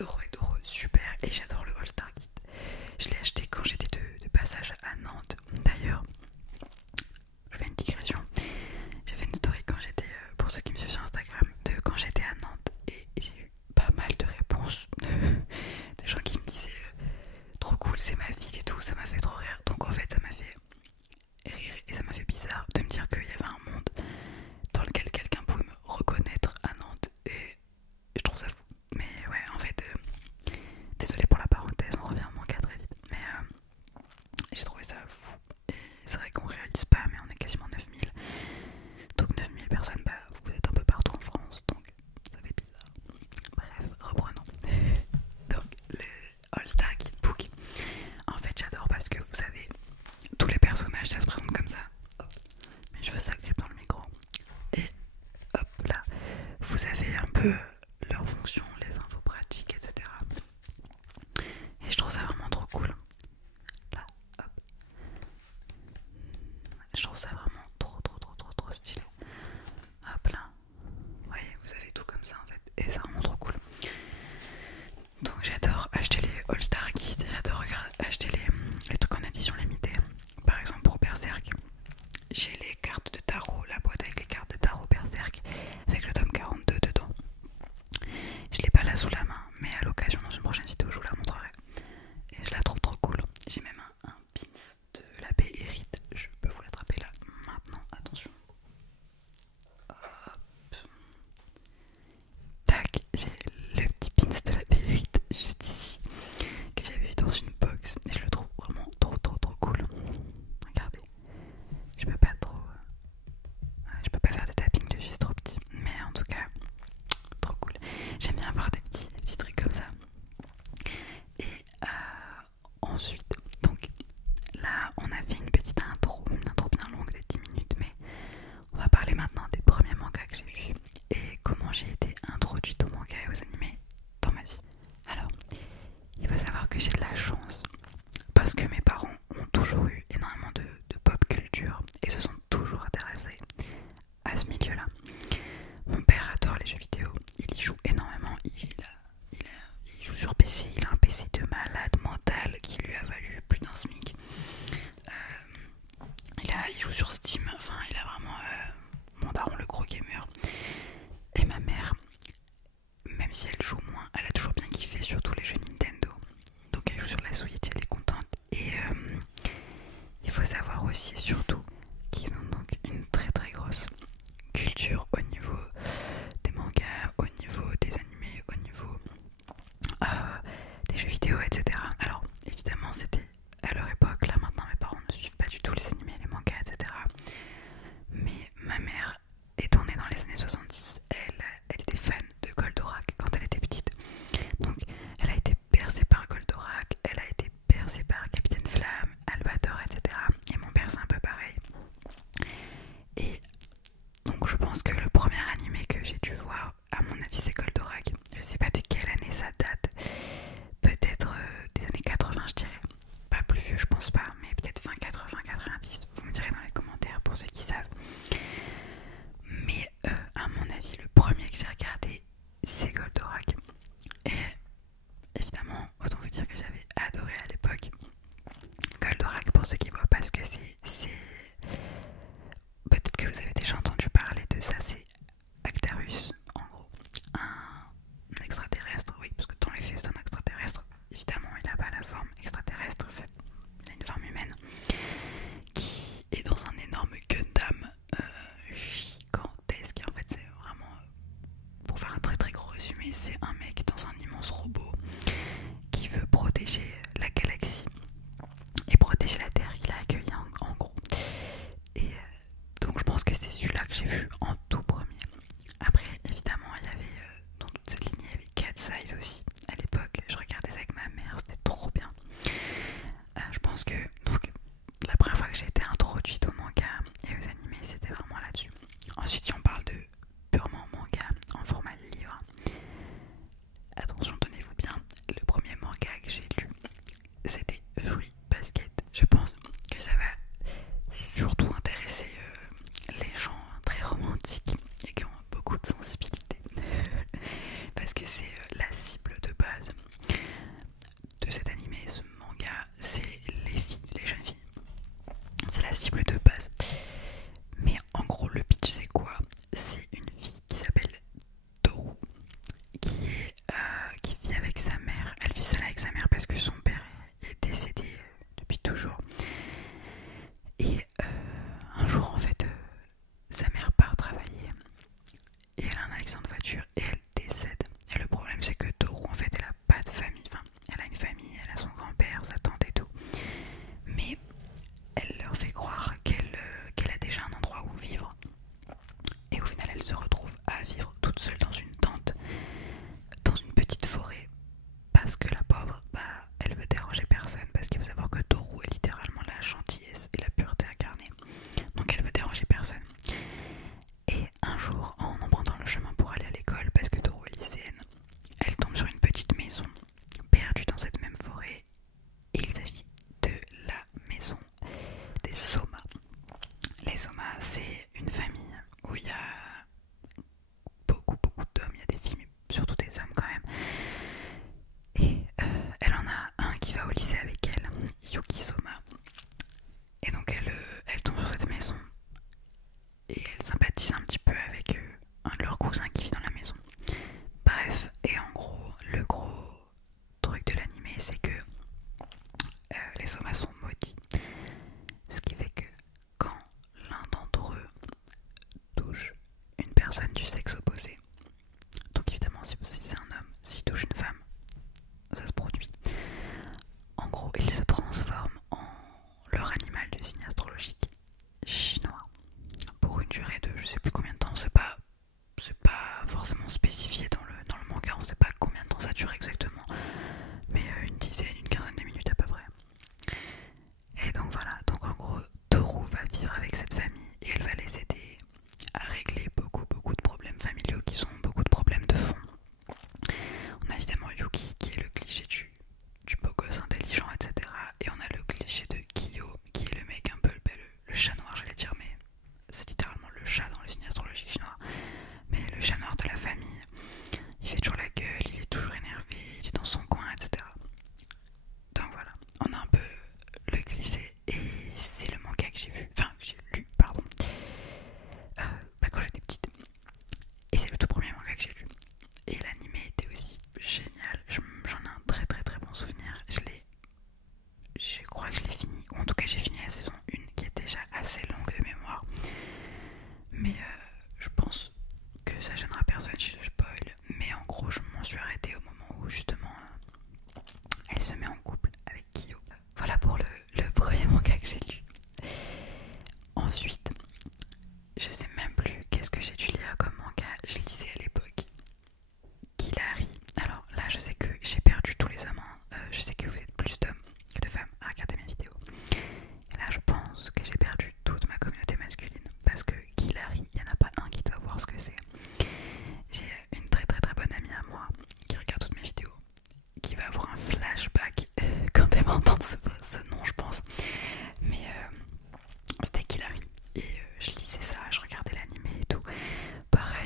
Doro, super. Et j'adore le All Star Kit. Je l'ai acheté quand j'étais de passage à Nantes. D'ailleurs, je fais une digression. J'ai fait une story quand j'étais, pour ceux qui me suivent sur Instagram, de quand j'étais à Nantes. Et j'ai eu pas mal de réponses de gens qui me disaient trop cool, c'est ma ville et tout. Ça m'a fait trop rire. Donc en fait, ça m'a fait rire et ça m'a fait bizarre de me dire qu'il y avait un monde dans lequel quelqu'un pouvait me reconnaître à Nantes. Et je trouve ça fou. Mais ouais, en fait, désolé pour la parenthèse, on revient à mon cas très vite. Mais j'ai trouvé ça fou. Et c'est vrai qu'on réalise pas, mais on est quasiment 9000. Donc 9000 personnes, bah vous êtes un peu partout en France, donc ça fait bizarre. Bref, reprenons. Donc le All-Star Kid Book. En fait j'adore parce que vous savez, tous les personnages ça se présente comme ça. Hop. Mais je veux ça grippe dans le micro. Et hop là, vous avez un peu leurs fonctions, les infos pratiques, etc. Et je trouve ça vraiment trop cool. Là, hop. Je trouve ça vraiment trop stylé. Hop là. Vous voyez, vous avez tout comme ça en fait. Et c'est vraiment trop cool. Donc j'adore acheter les All-Star Kits. J'adore acheter les trucs en édition limitée. Par exemple pour Berserk, j'ai les cartes de tarot, la boîte avec les cartes de tarot Berserk avec le tome 42 dedans. Je l'ai pas là sous la main, mais à l'occasion dans une prochaine vidéo je vous la montrerai. Et je la trouve trop cool. J'ai même un pins de l'abbé Hérite. Je peux vous l'attraper là maintenant, attention. Hop. Tac, j'ai le petit pins de l'abbé Hérite juste ici que j'avais vu dans une box et je le trouve vraiment trop cool. Regardez, je peux pas trop, je peux pas faire de tapping dessus, c'est trop petit, mais en tout cas trop cool. J'aime bien avoir des petits trucs comme ça. Et ensuite, donc là on a fait une petite intro bien longue de 10 minutes, mais on va parler maintenant des premiers mangas que j'ai vus et comment j'ai été introduite aux mangas et aux animés dans ma vie. Alors, il faut savoir que j'ai de la chance parce que mes parents ont toujours eu énormément de pop culture et se sont toujours intéressés à ce milieu-là. Mon père adore les jeux vidéo, il y joue énormément, il joue sur PC, il a un PC de malade mental qui lui a valu plus d'un SMIC. Il joue sur Steam, enfin il a vraiment mon daron le gros gamer. Et ma mère, même si elle joue moins, elle a toujours bien kiffé sur tous les jeux Nintendo. Donc elle joue sur la Switch, elle est contente. Et il faut savoir aussi et surtout qu'ils ont donc une très grosse culture au niveau des mangas, au niveau des animés, au niveau des jeux vidéo, etc. Alors évidemment c'était à leur époque, là maintenant mes parents ne suivent pas du tout les animés, les mangas, etc. Mais ma mère, étant née dans les années 70, elle était fan de Goldorak quand elle était petite. Donc elle a été bercée par Goldorak, elle a été bercée par Capitaine Flamme, Albator, etc. Et mon père c'est un peu pareil. Et donc je pense que le premier animé que j'ai dû voir, à mon avis c'est Goldorak. Je sais pas de quelle année ça date, peut-être des années 80 je dirais. Pas plus vieux je pense pas, mais peut-être fin 80-90. Vous me direz dans les commentaires pour ceux qui savent. Mais à mon avis le premier que j'ai regardé c'est Goldorak. Et évidemment autant vous dire que j'avais adoré à l'époque. Goldorak, pour ceux qui voient pas ce que c'est... Peut-être que vous avez déjà entendu parler de ça, c'est Actarus, en gros. Un extraterrestre, oui, parce que dans les faits c'est un extraterrestre. Évidemment, il n'a pas la forme extraterrestre, il a une forme humaine. Qui est dans un énorme Gundam gigantesque. Et en fait, c'est vraiment... pour faire un très gros résumé, c'est un mec dans un immense robot qui veut protéger la galaxie et protéger la Terre qu'il a accueillie en gros. Et donc je pense que c'est celui-là que j'ai vu en tout premier. Après évidemment il y avait dans toute cette lignée il y avait Cat Size aussi. À l'époque je regardais ça avec ma mère, c'était trop bien. Je pense que donc la première fois que j'ai été introduite au manga et aux animés c'était vraiment là-dessus. Ensuite si on parle de purement manga en format livre, attention tenez-vous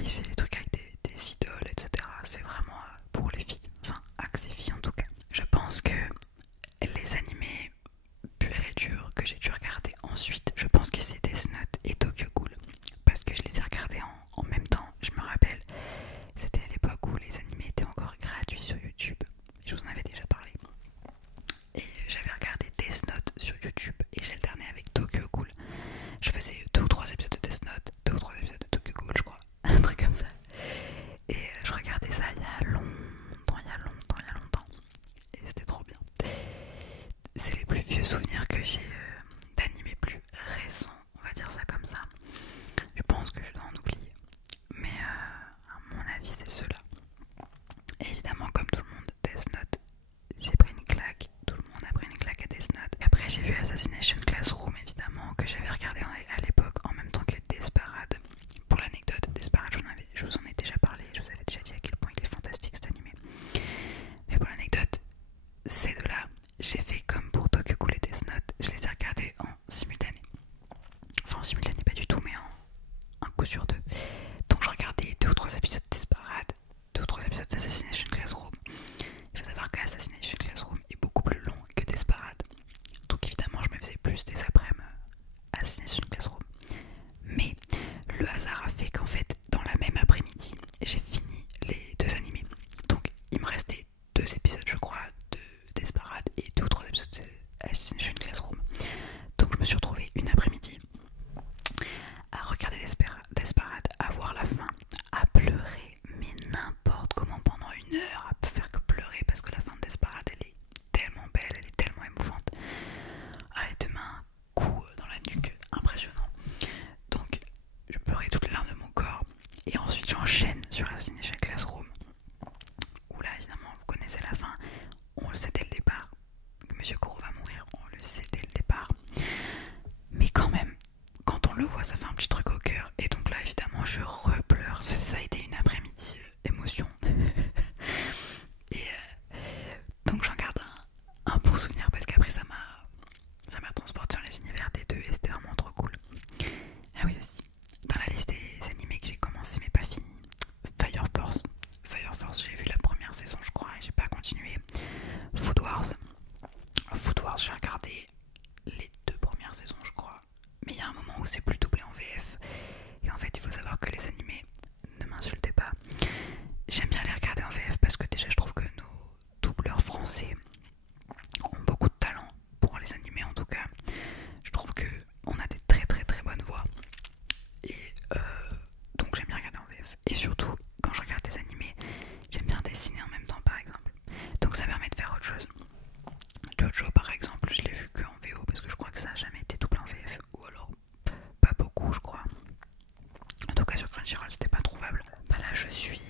pareil, c'est les trucs avec des idoles, etc. C'est vraiment pour les filles, enfin axé filles en tout cas. Je pense que les animés purs et durs que j'ai dû regarder ensuite, je pense que c'est Death Note et Tokyo Ghoul, parce que je les ai regardés en même temps. Je me rappelle, c'était à l'époque où les animés étaient encore gratuits sur YouTube, je vous en avais déjà parlé, et j'avais regardé Death Note sur YouTube et j'ai alterné avec Tokyo Ghoul. Je faisais 2 ou 3 épisodes de Death Note, 2 ou 3 épisodes de Tokyo Ghoul je crois, un truc comme ça, et je regardais ça il y a longtemps, et c'était trop bien. C'est les plus vieux souvenirs que j'ai d'animés plus récents, on va dire ça comme ça. Je pense que je dois en oublier, mais à mon avis c'est ceux-là. Et évidemment, comme tout le monde, Death Note, j'ai pris une claque, tout le monde a pris une claque à Death Note. Et après j'ai vu Assassination Classroom évidemment, que j'avais regardé à l'époque en même temps que Desperate. Pour l'anecdote, Desperate, je vous en ai déjà parlé, je vous avais déjà dit à quel point il est fantastique cet animé. Mais pour l'anecdote, ces deux-là, j'ai fait comme pour Tokyo Ghoul et Death Note, je les ai regardés en simultané. Enfin en simultané pas du tout, mais en un coup sur deux. Donc je regardais 2 ou 3 épisodes de Desperate, 2 ou 3 épisodes d'Assassination Classroom. Il faut savoir que Assassination Classroom est beaucoup plus long que Desperate. Donc évidemment je me faisais plus des après-midi Assassination Classroom. Mais le hasard a fait qu'en fait dans la même après-midi j'ai fini les 2 animés. Donc il me restait 2 épisodes je crois de Desperate et 2 ou 3 épisodes de Assassination Classroom. Donc je me suis retrouvée une après-midi à regarder Desperate, à voir la fin, à pleurer, mais n'importe comment pendant 1 heure, à faire que pleurer parce que la fin de Desperate elle est tellement belle, elle est tellement émouvante. Ah, elle te met un coup dans la nuque impressionnant. Donc je pleurais toutes les larmes de mon corps. Et ensuite j'enchaîne sur Assassination Classroom, où là évidemment vous connaissez la fin, on le sait dès le départ que Monsieur Kuro va mourir, on le sait dès le départ. Mais quand même, quand on le voit, ça fait un petit truc au cœur. Et donc là, évidemment, je repleure. Ça a été une après-midi émotion. Et donc j'en garde un bon souvenir parce qu'après ça m'a transporté dans les univers des deux et c'était vraiment trop cool. Ah oui aussi, dans la liste des animés que j'ai commencé mais pas fini, Fire Force. Fire Force, j'ai vu la première saison je crois et j'ai pas continué. Food Wars, j'ai regardé les 2 premières saisons je crois. Mais il y a un moment où c'est plus doublé en VF. Et en fait, il faut savoir que les animés, ne m'insultez pas, j'aime bien les regarder en VF parce que déjà je trouve que nos doubleurs français ont beaucoup de talent pour les animés en tout cas. Je trouve qu'on a des très très très bonnes voix. Et donc j'aime bien regarder en VF. Et surtout, quand je regarde des animés, j'aime bien dessiner en même temps par exemple. Donc ça permet de faire autre chose. Jojo par exemple, je l'ai vu que en VO parce que je crois que ça n'a jamais été doublé en VF. Ou alors pas beaucoup je crois. En tout cas sur Crunchyroll c'était pas trouvable. Bah là je suis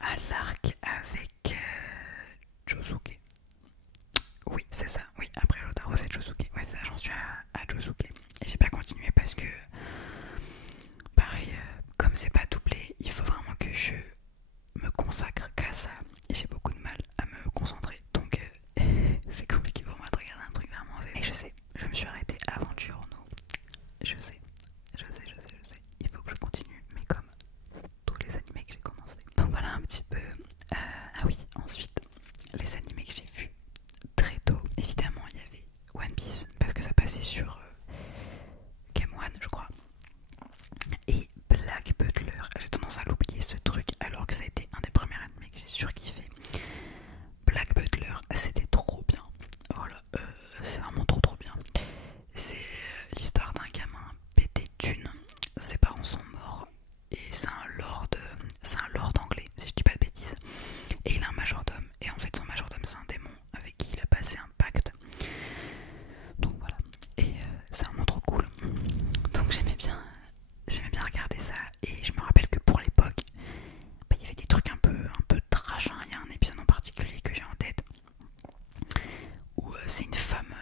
à l'arc avec Josuke. Oui c'est ça, oui après Jotaro c'est Josuke. Ouais c'est ça, j'en suis à Josuke. Et j'ai pas continué parce que pareil, comme c'est pas doublé, il faut vraiment que je me consacre qu'à ça. Et j'ai beaucoup de mal à me concentrer. Donc c'est compliqué pour moi de regarder un truc vraiment mauvais. Et je sais, je me suis arrêtée avant Giorno. Je sais. Il faut que je continue, mais comme tous les animés que j'ai commencé. Donc voilà un petit peu. Ah oui, ensuite, les animés que j'ai vus très tôt. Évidemment, il y avait One Piece, parce que ça passait sur Game One, je crois. Et Black Butler. J'ai tendance à l'oublier ce truc, alors que ça a été un des premiers animés que j'ai surkiffé. Black Butler, c'était trop bien. Voilà, c'est vraiment trop bien. C'est l'histoire d'un gamin pété de thunes. Ses parents sont morts et c'est un lord anglais, si je dis pas de bêtises. Et il a un majordome. Et en fait, son majordome, c'est un démon avec qui il a passé un pacte. Donc voilà. Et c'est vraiment trop cool. Donc j'aimais bien regarder ça. Et je me rappelle que pour l'époque, bah, il y avait des trucs un peu trash. Hein. Il y a un épisode en particulier que j'ai en tête où c'est une femme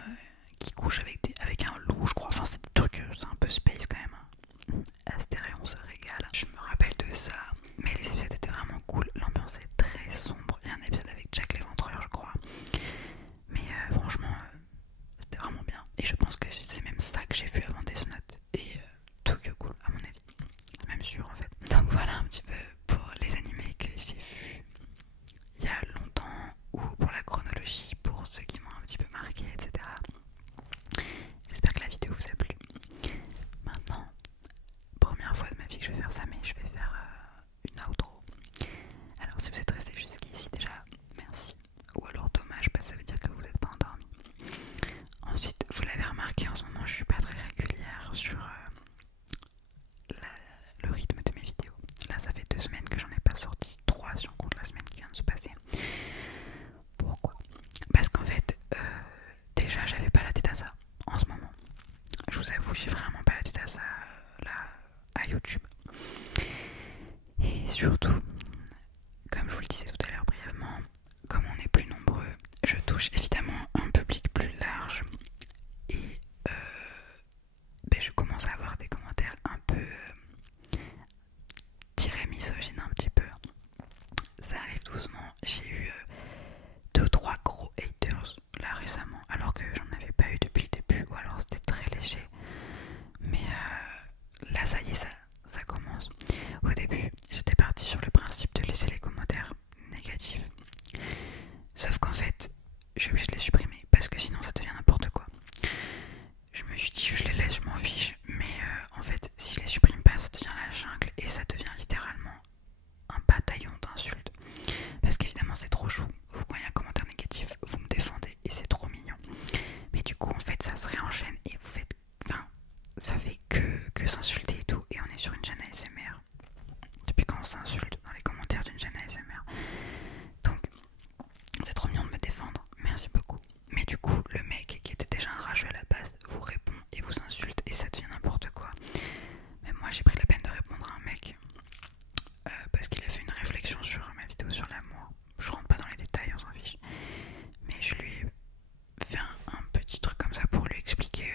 qui couche avec un loup, je crois. Enfin, c'est des trucs, c'est un peu space quand même. Astéré, on se régale. Je me rappelle de ça, mais les épisodes étaient vraiment cool. L'ambiance est très sombre. Il y a un épisode avec Jack l'Éventreur, je crois. Mais franchement, c'était vraiment bien. Et je pense que c'est même ça que j'ai vu avant Death Note et Tokyo Ghoul, à mon avis. C'est même sûr en fait. petit peu pour les animés que j'ai vus il y a longtemps ou pour la chronologie, pour ceux qui m'ont un petit peu marqué, etc. J'espère que la vidéo vous a plu. Maintenant, première fois de ma vie que je vais faire ça, mais je vais faire une outro. Alors si vous êtes resté jusqu'ici déjà, merci. Ou alors dommage, parce que ça veut dire que vous n'êtes pas endormi. Ensuite, vous l'avez remarqué, en ce moment je suis pas très régulière sur le rythme de mes vidéos. Là ça fait 2 semaines que j'en ai pas sorti, 3 si on compte la semaine qui vient de se passer. Pourquoi? Parce qu'en fait, déjà j'avais pas la tête à ça en ce moment. Je vous avoue, j'ai vraiment pas la tête à ça là à YouTube. Et surtout, comme je vous le disais tout à l'heure brièvement, comme on est plus nombreux, je touche évidemment un public plus large et je commence à avoir des commentaires un peu tirés misogynes un petit peu. Ça arrive doucement, j'ai eu 2-3 gros haters là récemment, alors que j'en avais pas eu depuis le début, ou alors c'était très léger. Mais là ça y est, ça commence. Au début j'étais partie sur le principe de laisser les commentaires négatifs, sauf qu'en fait je suis obligée de les supprimer parce que sinon ça devient n'importe quoi. Je me suis dit je les laisse, je m'en fiche, mais en fait si je les supprime pas ça devient la jungle et ça devient littéralement un bataillon d'insultes. Parce qu'évidemment c'est trop chou, vous quand il y a un commentaire négatif vous me défendez et c'est trop mignon. Mais du coup en fait ça se réenchaîne et vous faites, enfin ça fait que s'insulter et tout, et on est sur une chaîne ASMR. Depuis quand on s'insulte dans les commentaires d'une chaîne ASMR? Donc c'est trop mignon de me défendre, merci beaucoup. Mais du coup le mec qui était déjà un rageux à la base vous répond et vous insulte et ça devient n'importe quoi. Même moi j'ai pris la peine de répondre à un mec parce qu'il a fait une réflexion sur ma vidéo sur l'amour. Je rentre pas dans les détails, on s'en fiche. Mais je lui ai fait un petit truc comme ça pour lui expliquer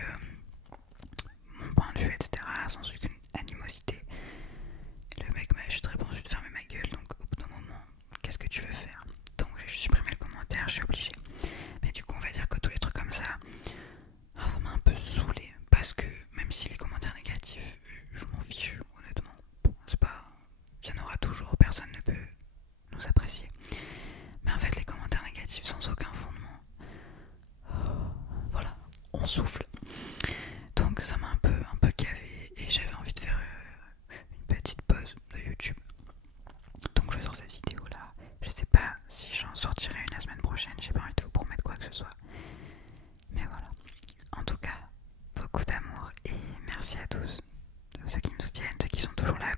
mon point de vue, etc. sans aucune animosité. Le mec m'a juste répondu de fermer ma gueule, donc au bout d'un moment, qu'est-ce que tu veux faire? Donc j'ai juste supprimé le commentaire, je suis obligée. Mais du coup, on va dire que tous les trucs comme ça, ça m'a un peu saoulé. Parce que même si les commentaires négatifs, je m'en fiche, honnêtement. C'est pas. Il y en aura toujours, personne ne peut nous apprécier. Mais en fait, les commentaires négatifs sans aucun fondement, voilà, on souffle. Donc ça m'a un peu gavé et j'avais envie de faire une petite pause de YouTube. Donc je sors cette vidéo là. Je sais pas si j'en sortirai une la semaine prochaine, j'ai pas envie de vous promettre quoi que ce soit. Mais voilà. En tout cas, beaucoup d'amour et merci à tous. Ceux qui me soutiennent, ceux qui sont toujours là à